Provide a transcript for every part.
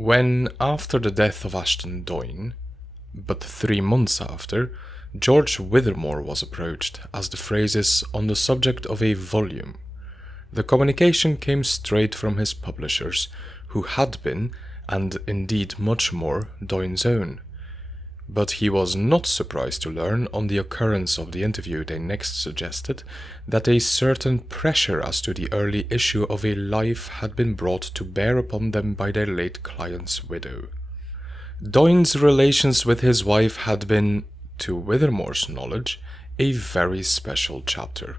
When, after the death of Ashton Doyne, but 3 months after, George Withermore was approached, as the phrase is, on the subject of a volume, the communication came straight from his publishers, who had been, and indeed much more, Doyne's own. But he was not surprised to learn, on the occurrence of the interview they next suggested, that a certain pressure as to the early issue of a Life had been brought to bear upon them by their late client's widow. Doyne's relations with his wife had been, to Withermore's knowledge, a very special chapter,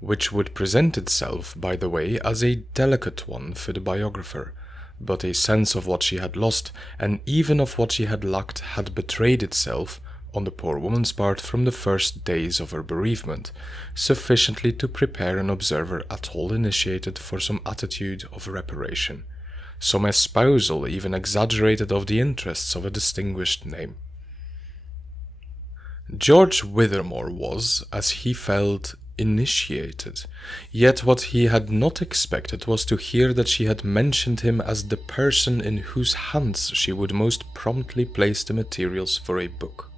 which would present itself, by the way, as a delicate one for the biographer, but a sense of what she had lost, and even of what she had lacked, had betrayed itself, on the poor woman's part from the first days of her bereavement, sufficiently to prepare an observer at all initiated for some attitude of reparation, some espousal even exaggerated of the interests of a distinguished name. George Withermore was, as he felt, initiated, yet what he had not expected was to hear that she had mentioned him as the person in whose hands she would most promptly place the materials for a book.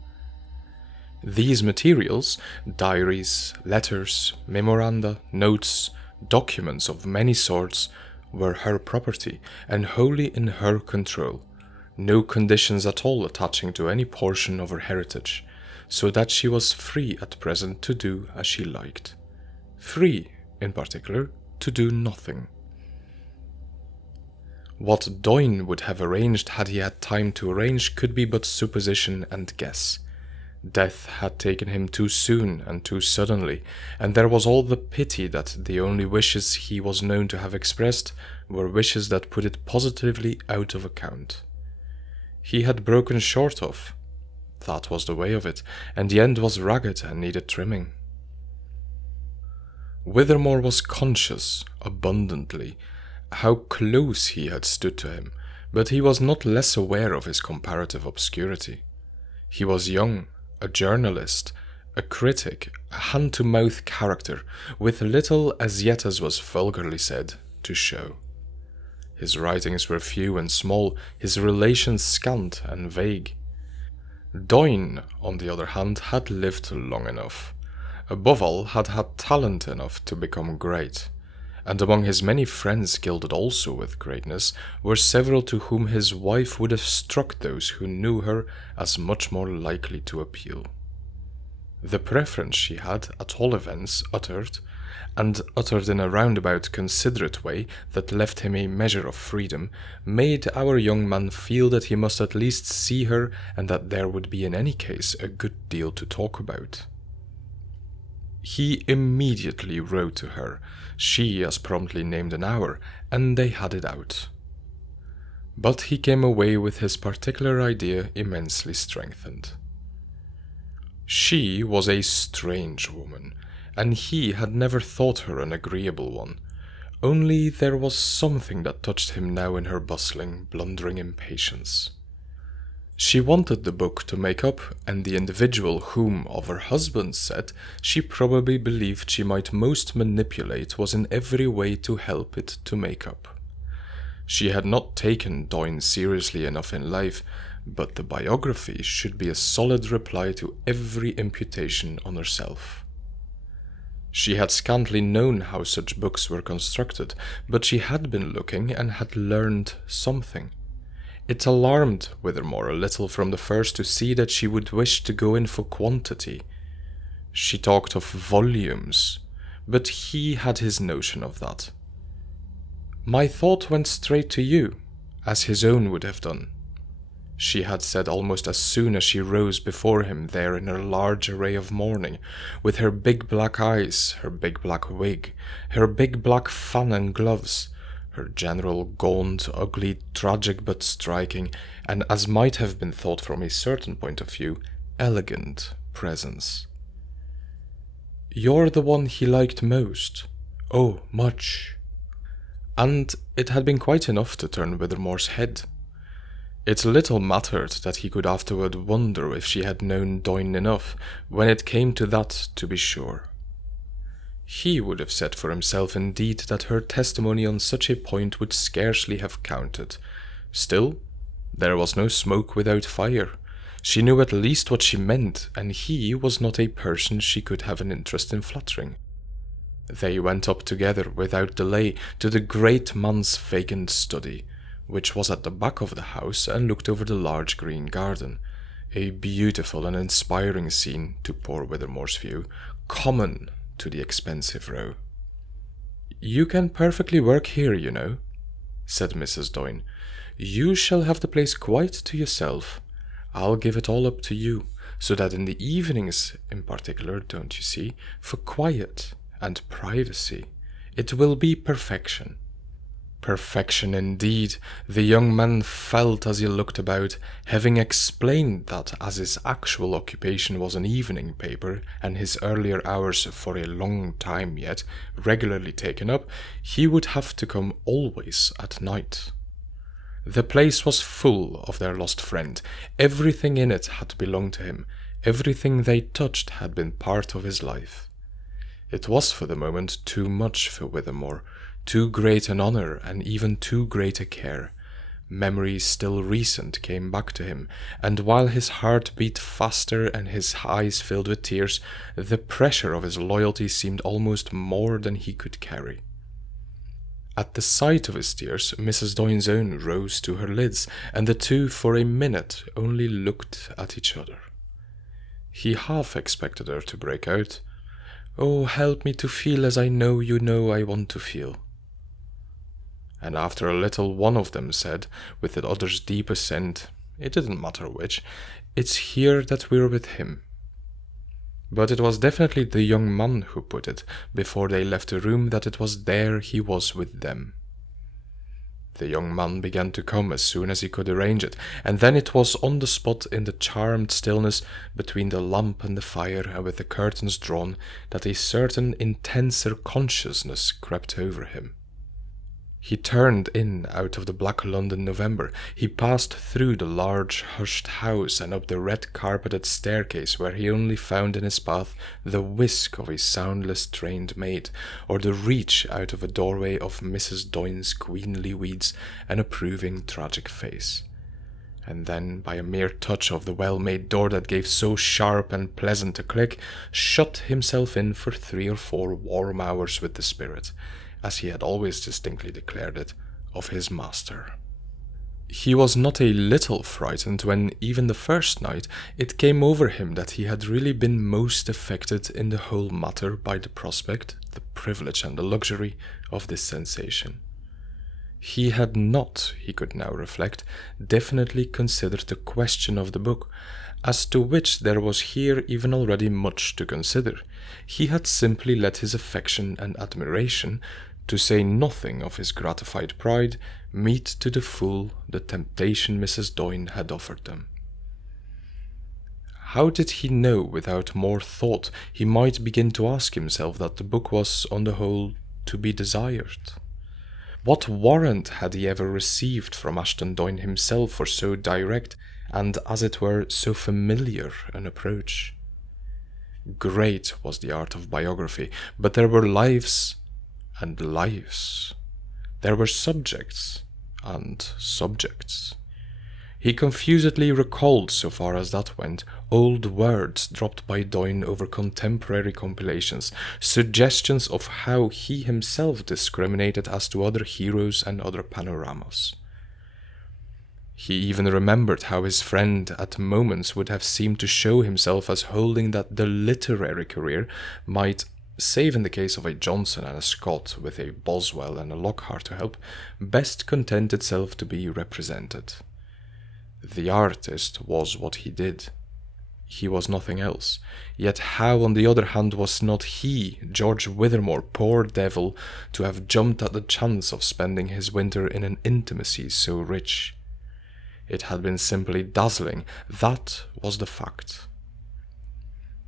These materials, diaries, letters, memoranda, notes, documents of many sorts, were her property and wholly in her control, no conditions at all attaching to any portion of her heritage, so that she was free at present to do as she liked. Free, in particular, to do nothing. What Doyne would have arranged had he had time to arrange could be but supposition and guess. Death had taken him too soon and too suddenly, and there was all the pity that the only wishes he was known to have expressed were wishes that put it positively out of account. He had broken short off. That was the way of it, and the end was ragged and needed trimming. Withermore was conscious, abundantly, how close he had stood to him, but he was not less aware of his comparative obscurity. He was young, a journalist, a critic, a hand-to-mouth character, with little, as yet as was vulgarly said, to show. His writings were few and small, his relations scant and vague. Doyne, on the other hand, had lived long enough. Above all, had had talent enough to become great, and among his many friends gilded also with greatness were several to whom his wife would have struck those who knew her as much more likely to appeal. The preference she had, at all events, uttered, and uttered in a roundabout considerate way that left him a measure of freedom, made our young man feel that he must at least see her, and that there would be in any case a good deal to talk about. He immediately wrote to her, she as promptly named an hour, and they had it out. But he came away with his particular idea immensely strengthened. She was a strange woman, and he had never thought her an agreeable one, only there was something that touched him now in her bustling, blundering impatience. She wanted the book to make up, and the individual whom, of her husband's set, she probably believed she might most manipulate was in every way to help it to make up. She had not taken Doyne seriously enough in life, but the biography should be a solid reply to every imputation on herself. She had scantly known how such books were constructed, but she had been looking and had learned something. It alarmed Withermore a little from the first to see that she would wish to go in for quantity. She talked of volumes, but he had his notion of that. My thought went straight to you, as his own would have done, she had said almost as soon as she rose before him there in her large array of mourning, with her big black eyes, her big black wig, her big black fan and gloves, her general gaunt, ugly, tragic but striking, and as might have been thought from a certain point of view, elegant presence. You're the one he liked most. Oh, much. And it had been quite enough to turn Withermore's head. It little mattered that he could afterward wonder if she had known Doyne enough, when it came to that, to be sure. He would have said for himself indeed that her testimony on such a point would scarcely have counted. Still, There was no smoke without fire. She knew at least what she meant, and he was not a person she could have an interest in flattering. They went up together without delay to the great man's vacant study, which was at the back of the house and looked over the large green garden, a beautiful and inspiring scene to poor Withermore's view, common to the expensive row. "You can perfectly work here, you know," said Mrs. Doyne. "You shall have the place quite to yourself. I'll give it all up to you, so that in the evenings in particular, don't you see, for quiet and privacy, it will be perfection." Perfection indeed, the young man felt as he looked about, having explained that as his actual occupation was an evening paper, and his earlier hours for a long time yet regularly taken up, he would have to come always at night. The place was full of their lost friend. Everything in it had belonged to him. Everything they touched had been part of his life. It was for the moment too much for Withermore, too great an honor and even too great a care. Memories still recent came back to him, and while his heart beat faster and his eyes filled with tears, the pressure of his loyalty seemed almost more than he could carry. At the sight of his tears, Mrs. Doyne's own rose to her lids, and the two for a minute only looked at each other. He half expected her to break out, "Oh, help me to feel as I know you know I want to feel." And after a little one of them said, with the other's deep assent, it didn't matter which, "It's here that we're with him." But it was definitely the young man who put it, before they left the room, that it was there he was with them. The young man began to come as soon as he could arrange it, and then it was on the spot in the charmed stillness between the lamp and the fire and with the curtains drawn that a certain intenser consciousness crept over him. He turned in out of the black London November. He passed through the large hushed house and up the red carpeted staircase, where he only found in his path the whisk of a soundless trained maid, or the reach out of a doorway of Mrs. Doyne's queenly weeds and approving tragic face. And then, by a mere touch of the well-made door that gave so sharp and pleasant a click, shut himself in for 3 or 4 warm hours with the spirit, as he had always distinctly declared it, of his master. He was not a little frightened when, even the first night, it came over him that he had really been most affected in the whole matter by the prospect, the privilege and the luxury of this sensation. He had not, he could now reflect, definitely considered the question of the book, as to which there was here even already much to consider. He had simply let his affection and admiration, to say nothing of his gratified pride, meet to the full the temptation Mrs. Doyne had offered them. How did he know without more thought he might begin to ask himself that the book was, on the whole, to be desired? What warrant had he ever received from Ashton Doyne himself for so direct and, as it were, so familiar an approach? Great was the art of biography, but there were lives and lives. There were subjects and subjects. He confusedly recalled, so far as that went, old words dropped by Doyne over contemporary compilations, suggestions of how he himself discriminated as to other heroes and other panoramas. He even remembered how his friend at moments would have seemed to show himself as holding that the literary career might, save in the case of a Johnson and a Scott with a Boswell and a Lockhart to help, best content itself to be represented. The artist was what he did. He was nothing else. Yet how, on the other hand, was not he, George Withermore, poor devil, to have jumped at the chance of spending his winter in an intimacy so rich? It had been simply dazzling. That was the fact.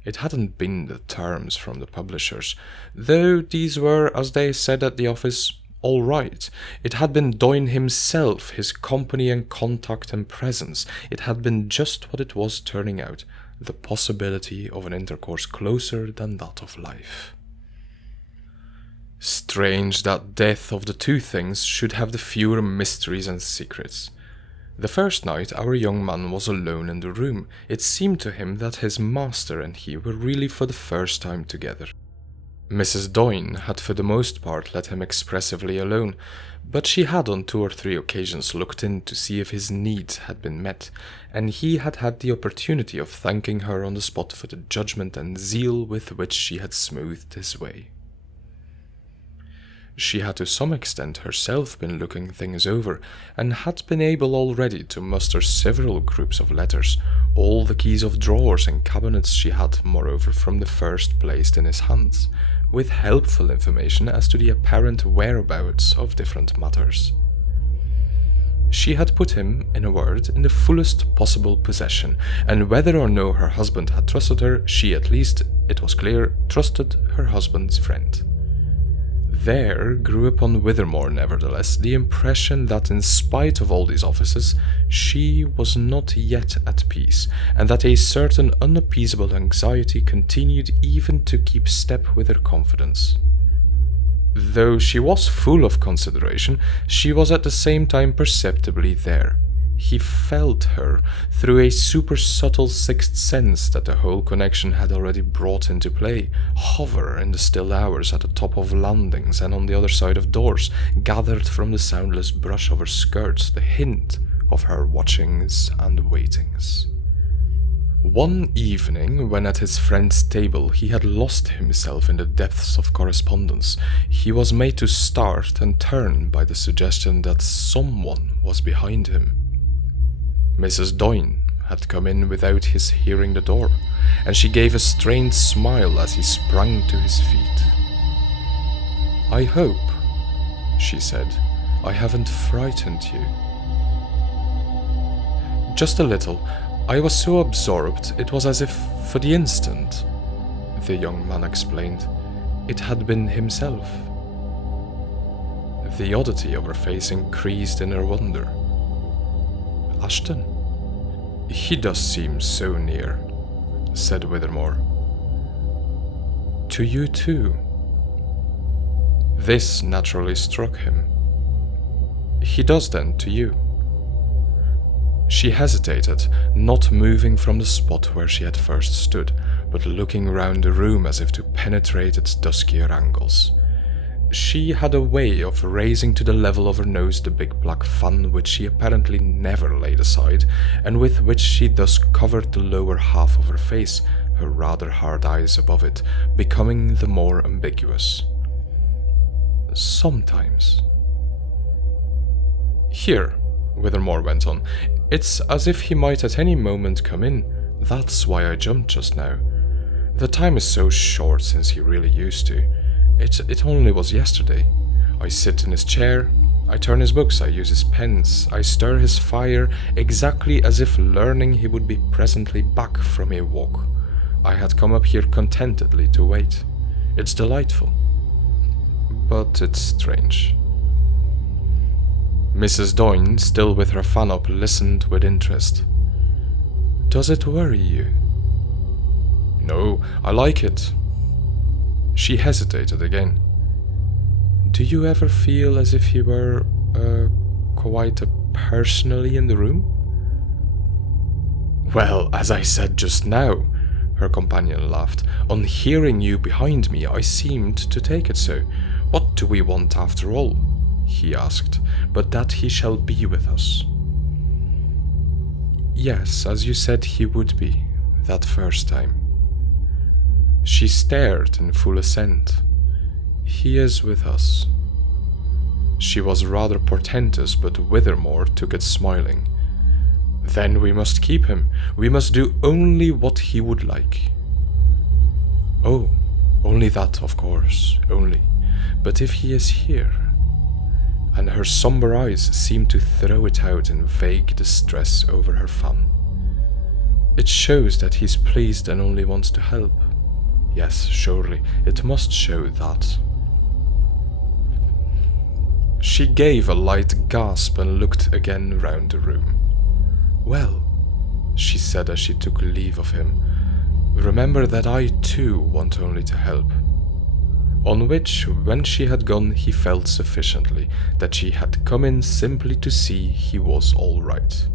It hadn't been the terms from the publishers, though these were, as they said at the office, all right. It had been Doyne himself, his company and contact and presence. It had been just what it was turning out, the possibility of an intercourse closer than that of life. Strange that death of the two things should have the fewer mysteries and secrets. The first night our young man was alone in the room, it seemed to him that his master and he were really for the first time together. Mrs. Doyne had for the most part let him expressively alone, but she had on 2 or 3 occasions looked in to see if his needs had been met, and he had had the opportunity of thanking her on the spot for the judgment and zeal with which she had smoothed his way. She had to some extent herself been looking things over, and had been able already to muster several groups of letters. All the keys of drawers and cabinets she had, moreover, from the first placed in his hands, with helpful information as to the apparent whereabouts of different matters. She had put him, in a word, in the fullest possible possession, and whether or no her husband had trusted her, she at least, it was clear, trusted her husband's friend. There grew upon Withermore, nevertheless, the impression that in spite of all these offices, she was not yet at peace, and that a certain unappeasable anxiety continued even to keep step with her confidence. Though she was full of consideration, she was at the same time perceptibly there. He felt her through a super-subtle sixth sense that the whole connection had already brought into play, hover in the still hours at the top of landings and on the other side of doors, gathered from the soundless brush of her skirts the hint of her watchings and waitings. One evening, when at his friend's table he had lost himself in the depths of correspondence, he was made to start and turn by the suggestion that someone was behind him. Mrs. Doyne had come in without his hearing the door, and she gave a strained smile as he sprang to his feet. "I hope," she said, "I haven't frightened you." "Just a little. I was so absorbed, it was as if, for the instant," the young man explained, "it had been himself." The oddity of her face increased in her wonder. "Ashton? He does seem so near," said Withermore. "To you too." This naturally struck him. "He does then to you?" She hesitated, not moving from the spot where she had first stood, but looking round the room as if to penetrate its duskier angles. She had a way of raising to the level of her nose the big black fan which she apparently never laid aside, and with which she thus covered the lower half of her face, her rather hard eyes above it, becoming the more ambiguous. "Sometimes." "Here," Withermore went on, "it's as if he might at any moment come in. That's why I jumped just now. The time is so short since he really used to. It only was yesterday. I sit in his chair, I turn his books, I use his pens, I stir his fire, exactly as if learning he would be presently back from a walk. I had come up here contentedly to wait. It's delightful. But it's strange." Mrs. Doyne, still with her fan up, listened with interest. "Does it worry you?" "No, I like it." She hesitated again. "Do you ever feel as if he were, quite personally in the room?" "Well, as I said just now," her companion laughed, "on hearing you behind me, I seemed to take it so. What do we want after all?" he asked, "but that he shall be with us." "Yes, as you said he would be, that first time." She stared in full assent. "He is with us." She was rather portentous, but Withermore took it smiling. "Then we must keep him. We must do only what he would like." "Oh, only that, of course, only. But if he is here..." And her somber eyes seemed to throw it out in vague distress over her fan. "It shows that he's pleased and only wants to help. Yes, surely, it must show that." She gave a light gasp and looked again round the room. "Well," she said as she took leave of him, "remember that I too want only to help. on which, when she had gone, he felt sufficiently that she had come in simply to see he was all right.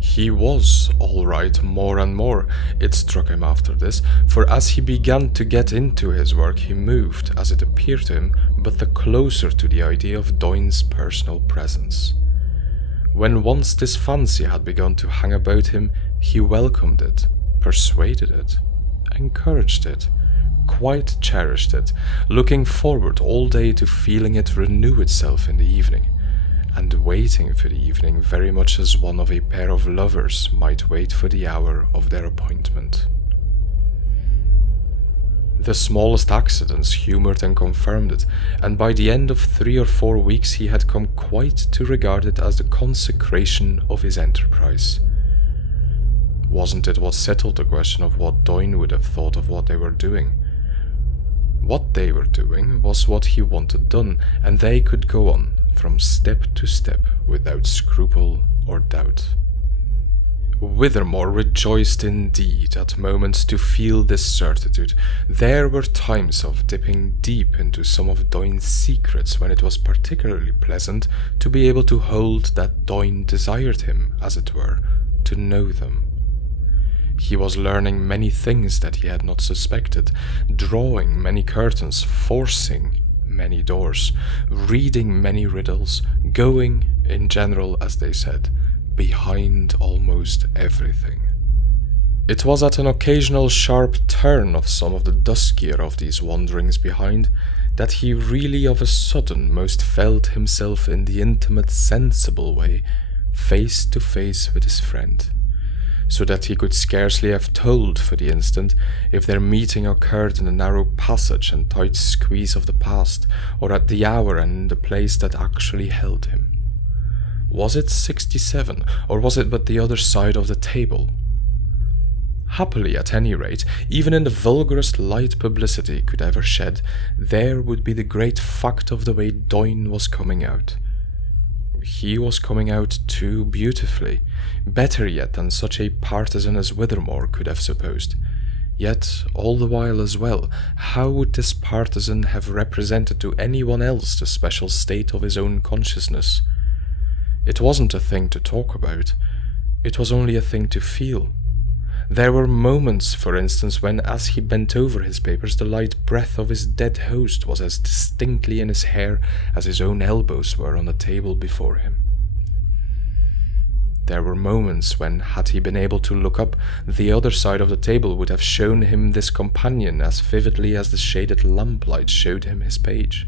He was all right more and more, it struck him after this, for as he began to get into his work he moved, as it appeared to him, but the closer to the idea of Doyne's personal presence. When once this fancy had begun to hang about him, he welcomed it, persuaded it, encouraged it, quite cherished it, looking forward all day to feeling it renew itself in the evening, and waiting for the evening very much as one of a pair of lovers might wait for the hour of their appointment. The smallest accidents humoured and confirmed it, and by the end of 3 or 4 weeks he had come quite to regard it as the consecration of his enterprise. Wasn't it what settled the question of what Doyne would have thought of what they were doing? What they were doing was what he wanted done, and they could go on from step to step without scruple or doubt. Withermore rejoiced indeed at moments to feel this certitude. There were times of dipping deep into some of Doyne's secrets when it was particularly pleasant to be able to hold that Doyne desired him, as it were, to know them. He was learning many things that he had not suspected, drawing many curtains, forcing many doors, reading many riddles, going, in general, as they said, behind almost everything. It was at an occasional sharp turn of some of the duskier of these wanderings behind that he really of a sudden most felt himself in the intimate, sensible way, face to face with his friend, so that he could scarcely have told for the instant if their meeting occurred in the narrow passage and tight squeeze of the past, or at the hour and in the place that actually held him. Was it 67, or was it but the other side of the table? Happily, at any rate, even in the vulgarest light publicity could ever shed, there would be the great fact of the way Doyne was coming out. He was coming out too beautifully, better yet than such a partisan as Withermore could have supposed. Yet, all the while as well, how would this partisan have represented to anyone else the special state of his own consciousness? It wasn't a thing to talk about, it was only a thing to feel. There were moments, for instance, when as he bent over his papers the light breath of his dead host was as distinctly in his hair as his own elbows were on the table before him. There were moments when, had he been able to look up, the other side of the table would have shown him this companion as vividly as the shaded lamplight showed him his page.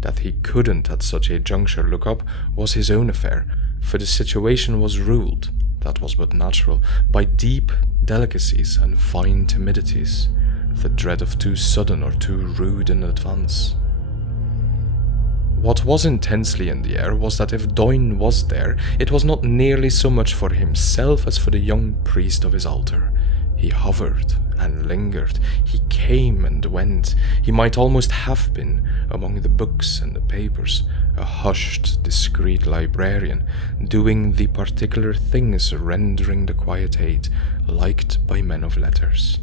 That he couldn't at such a juncture look up was his own affair, for the situation was ruled, that was but natural, by deep delicacies and fine timidities, the dread of too sudden or too rude an advance. What was intensely in the air was that if Doyne was there, it was not nearly so much for himself as for the young priest of his altar. He hovered and lingered, he came and went, he might almost have been, among the books and the papers, a hushed, discreet librarian, doing the particular things rendering the quiet aid, liked by men of letters.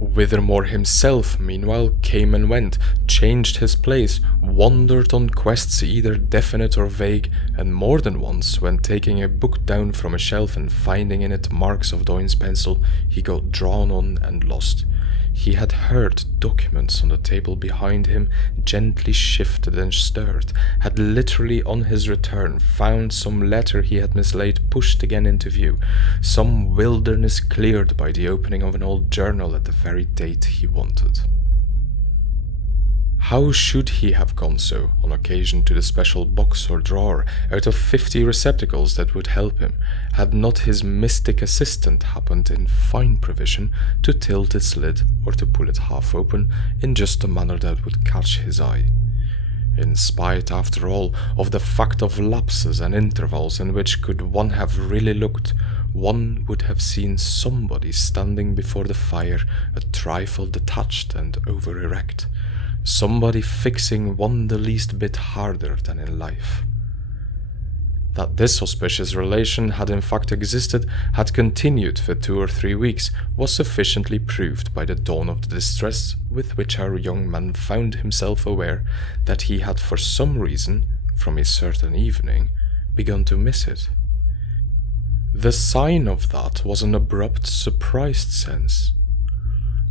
Withermore himself, meanwhile, came and went, changed his place, wandered on quests either definite or vague, and more than once, when taking a book down from a shelf and finding in it marks of Doyne's pencil, he got drawn on and lost. He had heard documents on the table behind him gently shifted and stirred, had literally on his return found some letter he had mislaid pushed again into view, some wilderness cleared by the opening of an old journal at the very date he wanted. How should he have gone so, on occasion, to the special box or drawer, out of 50 receptacles that would help him, had not his mystic assistant happened in fine provision to tilt its lid or to pull it half open in just a manner that would catch his eye? In spite, after all, of the fact of lapses and intervals in which could one have really looked, one would have seen somebody standing before the fire a trifle detached and over-erect, somebody fixing one the least bit harder than in life. That this suspicious relation had in fact existed, had continued for 2 or 3 weeks, was sufficiently proved by the dawn of the distress with which our young man found himself aware that he had for some reason, from a certain evening, begun to miss it. The sign of that was an abrupt, surprised sense.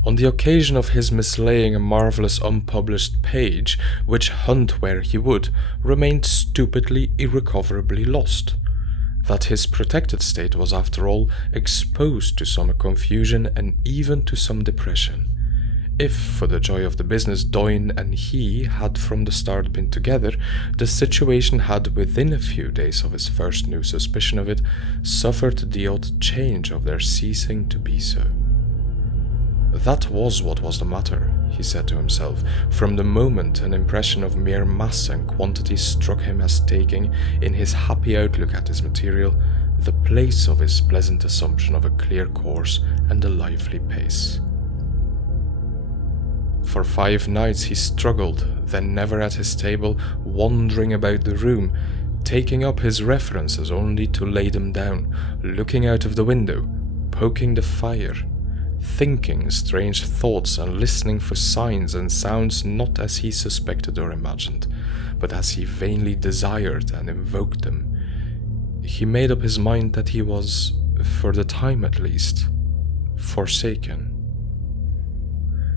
On the occasion of his mislaying a marvellous unpublished page, which, hunt where he would, remained stupidly, irrecoverably lost, that his protected state was after all exposed to some confusion and even to some depression. If, for the joy of the business, Doyne and he had from the start been together, the situation had, within a few days of his first new suspicion of it, suffered the odd change of their ceasing to be so. That was what was the matter, he said to himself, from the moment an impression of mere mass and quantity struck him as taking, in his happy outlook at his material, the place of his pleasant assumption of a clear course and a lively pace. For 5 nights he struggled, then never at his table, wandering about the room, taking up his references only to lay them down, looking out of the window, poking the fire, thinking strange thoughts and listening for signs and sounds not as he suspected or imagined, but as he vainly desired and invoked them. He made up his mind that he was, for the time at least, forsaken.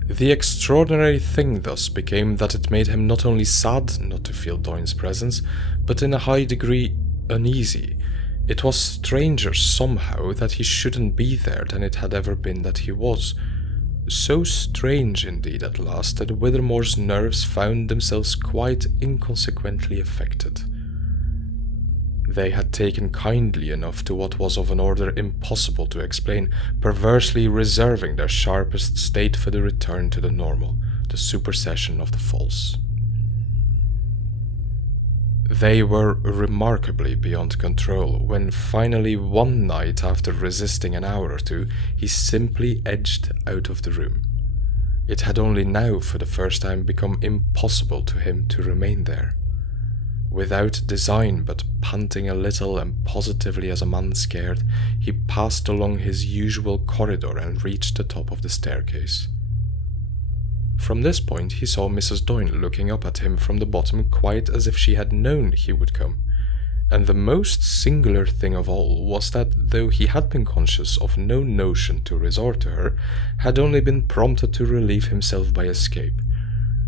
The extraordinary thing thus became that it made him not only sad not to feel Doyne's presence, but in a high degree uneasy. It was stranger somehow that he shouldn't be there than it had ever been that he was. So strange indeed at last that Whittemore's nerves found themselves quite inconsequently affected. They had taken kindly enough to what was of an order impossible to explain, perversely reserving their sharpest state for the return to the normal, the supersession of the false. They were remarkably beyond control when finally one night, after resisting an hour or two, he simply edged out of the room. It had only now for the first time become impossible to him to remain there. Without design, but panting a little and positively as a man scared, he passed along his usual corridor and reached the top of the staircase. From this point he saw Mrs. Doyne looking up at him from the bottom quite as if she had known he would come, and the most singular thing of all was that, though he had been conscious of no notion to resort to her, had only been prompted to relieve himself by escape.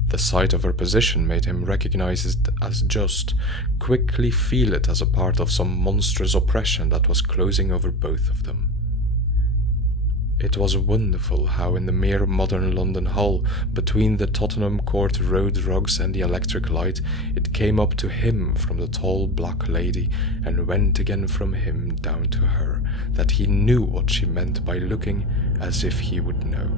The sight of her position made him recognize it as just, quickly feel it as a part of some monstrous oppression that was closing over both of them. It was wonderful how in the mere modern London Hull, between the Tottenham Court Road rugs and the electric light, it came up to him from the tall black lady, and went again from him down to her, that he knew what she meant by looking as if he would know.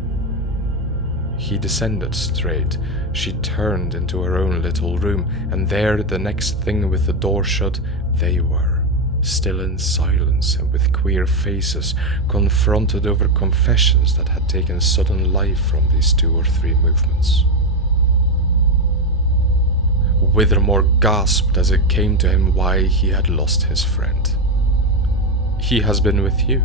He descended straight. She turned into her own little room, and there, the next thing with the door shut, they were, still in silence and with queer faces, confronted over confessions that had taken sudden life from these 2 or 3 movements. Whittemore gasped as it came to him why he had lost his friend. "He has been with you."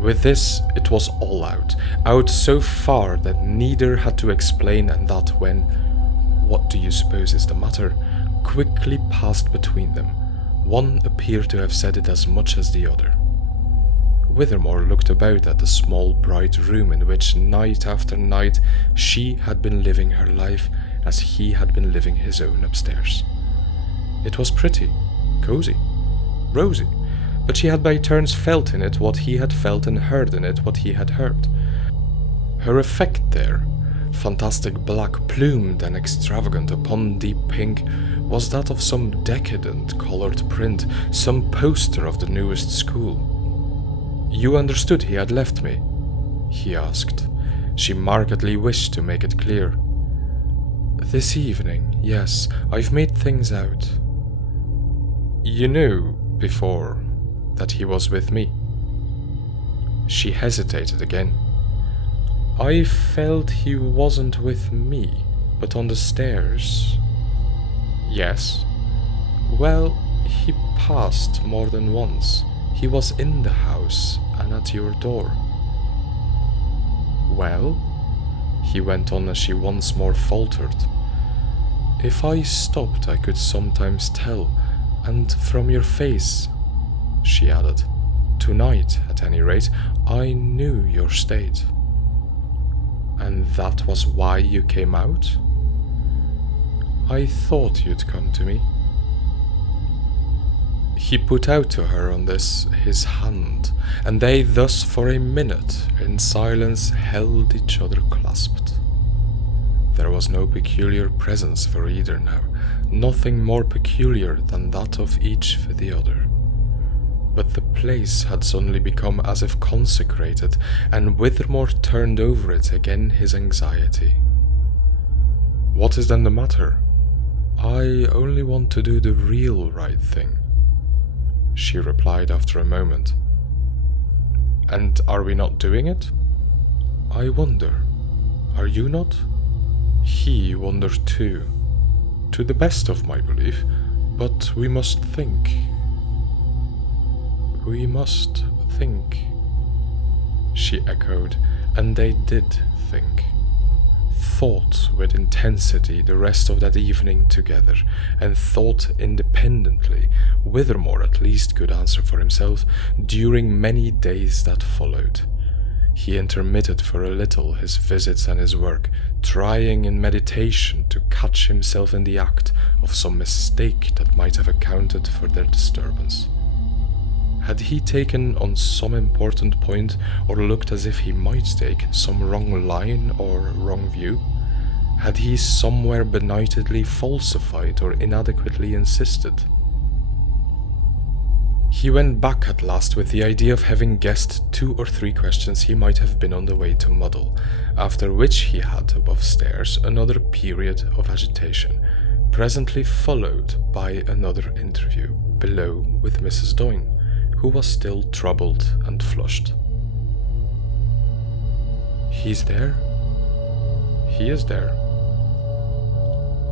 With this, it was all out so far that neither had to explain, and that when, "What do you suppose is the matter?" quickly passed between them. One appeared to have said it as much as the other. Whittemore looked about at the small bright room in which night after night she had been living her life as he had been living his own upstairs. It was pretty, cozy, rosy, but she had by turns felt in it what he had felt and heard in it what he had heard. Her effect there, fantastic black, plumed and extravagant upon deep pink, was that of some decadent coloured print, some poster of the newest school. "You understood he had left me?" he asked. She markedly wished to make it clear. "This evening, yes, I've made things out." "You knew, before, that he was with me?" She hesitated again. "I felt he wasn't with me, but on the stairs." "Yes?" "Well, He passed more than once. He was in the house and at your door. Well, he went on as she once more faltered. If I stopped, I could sometimes tell, and from your face, she added. Tonight, at any rate, I knew your state. And that was why you came out? I thought you'd come to me. He put out to her on this his hand, and they thus for a minute in silence held each other clasped. There was no peculiar presence for either now, nothing more peculiar than that of each for the other. But the place had suddenly become as if consecrated, and Withermore turned over it again his anxiety. What is then the matter? I only want to do the real right thing, she replied after a moment. And are we not doing it? I wonder. Are you not? He wondered too. To the best of my belief, but we must think. We must think, she echoed, and they did think. Thought with intensity the rest of that evening together, and thought independently, Withermore at least could answer for himself, during many days that followed. He intermitted for a little his visits and his work, trying in meditation to catch himself in the act of some mistake that might have accounted for their disturbance. Had he taken on some important point, or looked as if he might take some wrong line or wrong view? Had he somewhere benightedly falsified or inadequately insisted? He went back at last with the idea of having guessed 2 or 3 questions he might have been on the way to muddle, after which he had above stairs another period of agitation, presently followed by another interview below with Mrs. Doyne, who was still troubled and flushed. He's there? He is there.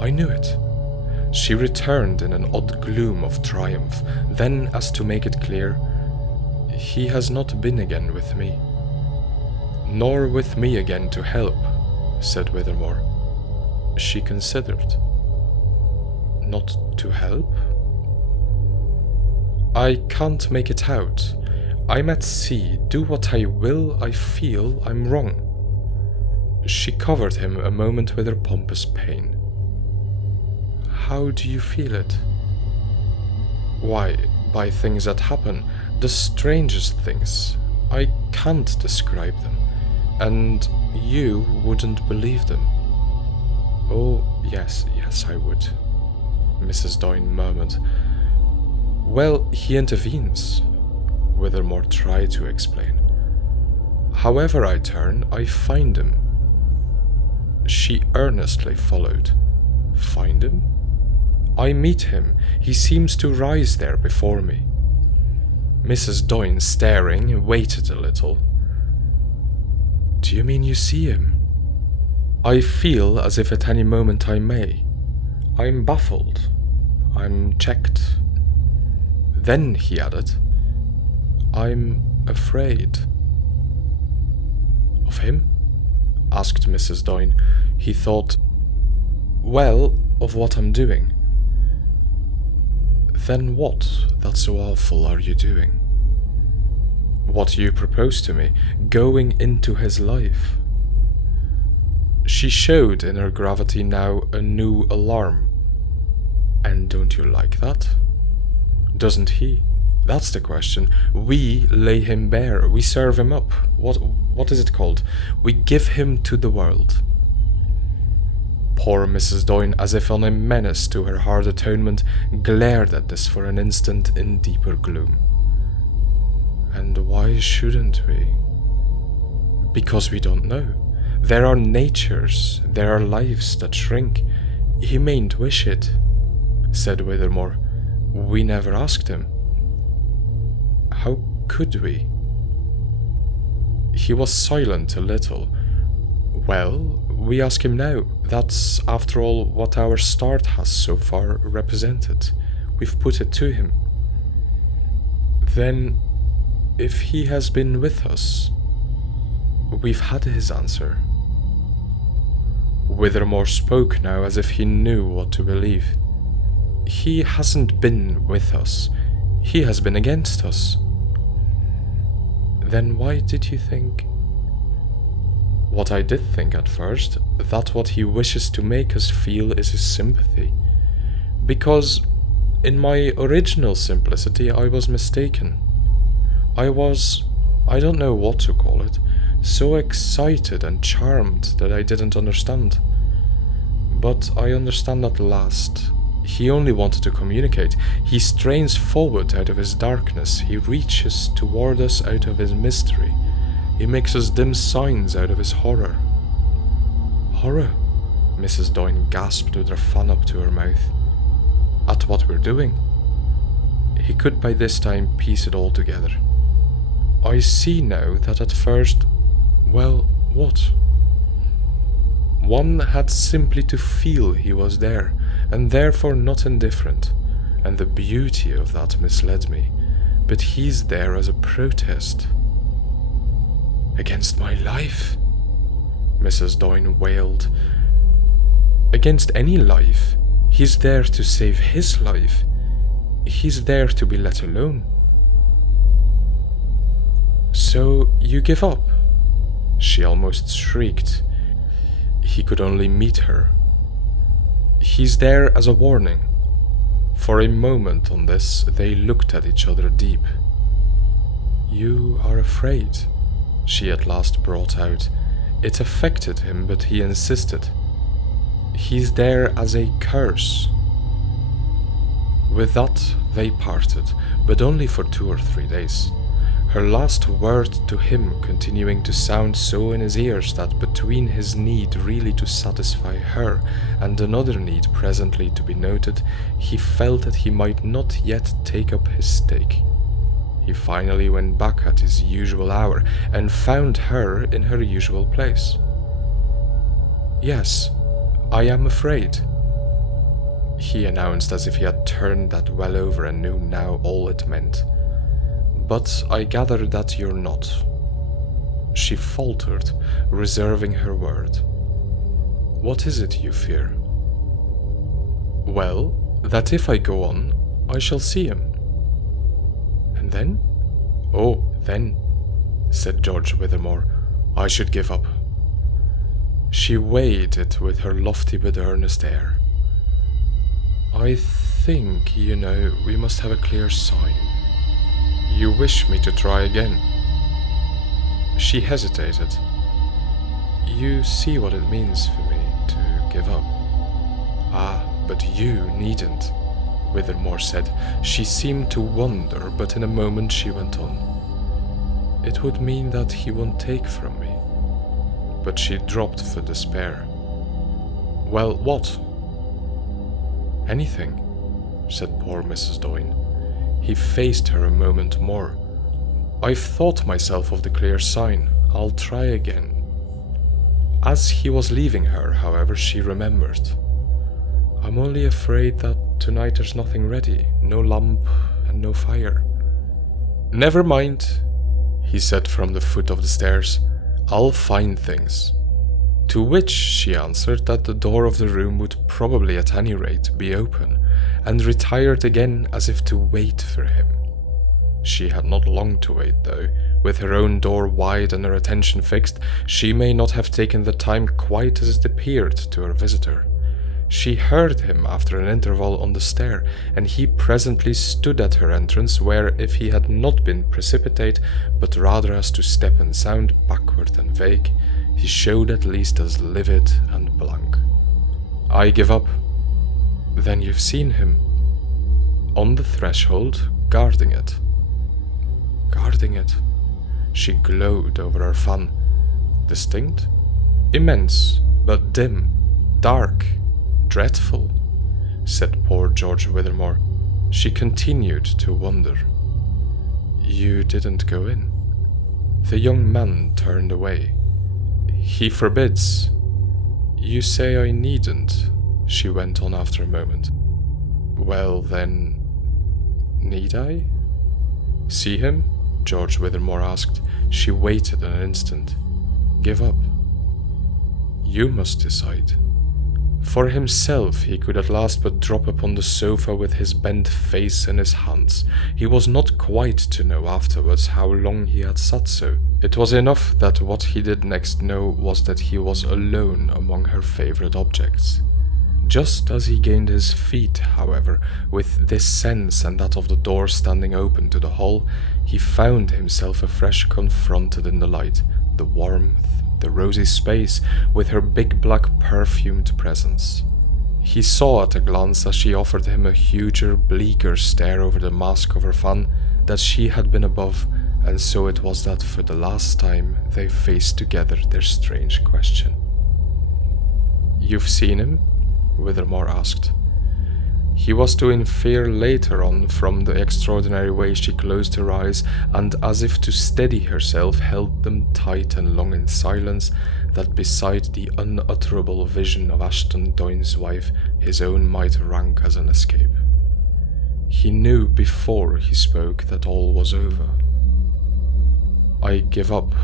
I knew it. She returned in an odd gloom of triumph, then, as to make it clear, he has not been again with me. Nor with me again to help, said Withermore. She considered. Not to help? I can't make it out. I'm at sea, do what I will, I feel I'm wrong. She covered him a moment with her pompous pain. How do you feel it? Why, by things that happen, the strangest things. I can't describe them, and you wouldn't believe them. Oh, yes, I would, Mrs. Doyne murmured. Well, he intervenes, Withermore tried to explain. However I turn, I find him. She earnestly followed. Find him? I meet him. He seems to rise there before me. Mrs. Doyne, staring, waited a little. Do you mean you see him? I feel as if at any moment I may. I'm baffled. I'm checked. Then he added, I'm afraid. Of him? Asked Mrs. Doyne. He thought, well, of what I'm doing. Then what that's so awful are you doing? What you propose to me, going into his life. She showed in her gravity now a new alarm. And don't you like that? Doesn't he? That's the question. We lay him bare, we serve him up. What is it called? We give him to the world. Poor Mrs. Doyne, as if on a menace to her hard atonement, glared at this for an instant in deeper gloom. And why shouldn't we? Because we don't know. There are natures, there are lives that shrink. He mayn't wish it, said Withermore. We never asked him. How could we? He was silent a little. Well, we ask him now. That's, after all, what our start has so far represented. we've put it to him. Then, if he has been with us, we've had his answer. Withermore spoke now as if he knew what to believe. He hasn't been with us. He has been against us. Then why did you think? What I did think at first, that what he wishes to make us feel is his sympathy. Because, in my original simplicity, I was mistaken. I don't know what to call it, so excited and charmed that I didn't understand. But I understand at last. He only wanted to communicate. He strains forward out of his darkness. He reaches toward us out of his mystery. He makes us dim signs out of his horror. Horror? Mrs. Doyne gasped with her fan up to her mouth. At what we're doing. He could by this time piece it all together. I see now that at first, well, what? One had simply to feel he was there, and therefore not indifferent, and the beauty of that misled me, but he's there as a protest. Against my life? Mrs. Doyne wailed. Against any life. He's there to save his life. He's there to be let alone. So you give up? She almost shrieked. He could only meet her. He's there as a warning. For a moment on this, they looked at each other deep. You are afraid, she at last brought out. It affected him, but he insisted. He's there as a curse. With that, they parted, but only for 2 or 3 days. Her last word to him continuing to sound so in his ears that between his need really to satisfy her and another need presently to be noted, he felt that he might not yet take up his stake. He finally went back at his usual hour and found her in her usual place. Yes, I am afraid, he announced as if he had turned that well over and knew now all it meant. But I gather that you're not. She faltered, reserving her word. What is it you fear? Well, that if I go on, I shall see him. And then? Oh, then, said George Withermore, I should give up. She weighed it with her lofty but earnest air. I think, we must have a clear sign. You wish me to try again? She hesitated. You see what it means for me to give up. Ah, but you needn't, Withermore said. She seemed to wonder, but in a moment she went on. It would mean that he won't take from me. But she dropped for despair. Well, what? Anything, said poor Mrs. Doyne. He faced her a moment more. I've thought myself of the clear sign. I'll try again. As he was leaving her, however, she remembered. I'm only afraid that tonight there's nothing ready, no lamp and no fire. Never mind, he said from the foot of the stairs. I'll find things. To which she answered that the door of the room would probably at any rate be open, and retired again as if to wait for him. She had not long to wait, though. With her own door wide and her attention fixed, she may not have taken the time quite as it appeared to her visitor. She heard him after an interval on the stair, and he presently stood at her entrance, where, if he had not been precipitate, but rather as to step and sound backward and vague, he showed at least as livid and blank. I give up. Then you've seen him? On the threshold, guarding it. Guarding it? She glowed over her fan. Distinct? Immense, but dim, dark, dreadful, said poor George Withermore. She continued to wonder. You didn't go in. The young man turned away. He forbids. You say I needn't, she went on after a moment. Well, then, Need I? See him? George Withermore asked. She waited an instant. Give up. You must decide. For himself, he could at last but drop upon the sofa with his bent face in his hands. He was not quite to know afterwards how long he had sat so. It was enough that what he did next know was that he was alone among her favorite objects. Just as he gained his feet, however, with this sense and that of the door standing open to the hall, he found himself afresh confronted in the light, the warmth, the rosy space, with her big black perfumed presence. He saw at a glance as she offered him a huger, bleaker stare over the mask of her fan that she had been above, and so it was that for the last time they faced together their strange question. You've seen him? Withermore asked. He was to infer later on from the extraordinary way she closed her eyes and, as if to steady herself, held them tight and long in silence, that beside the unutterable vision of Ashton Doyne's wife, his own might rank as an escape. He knew before he spoke that all was over. I give up,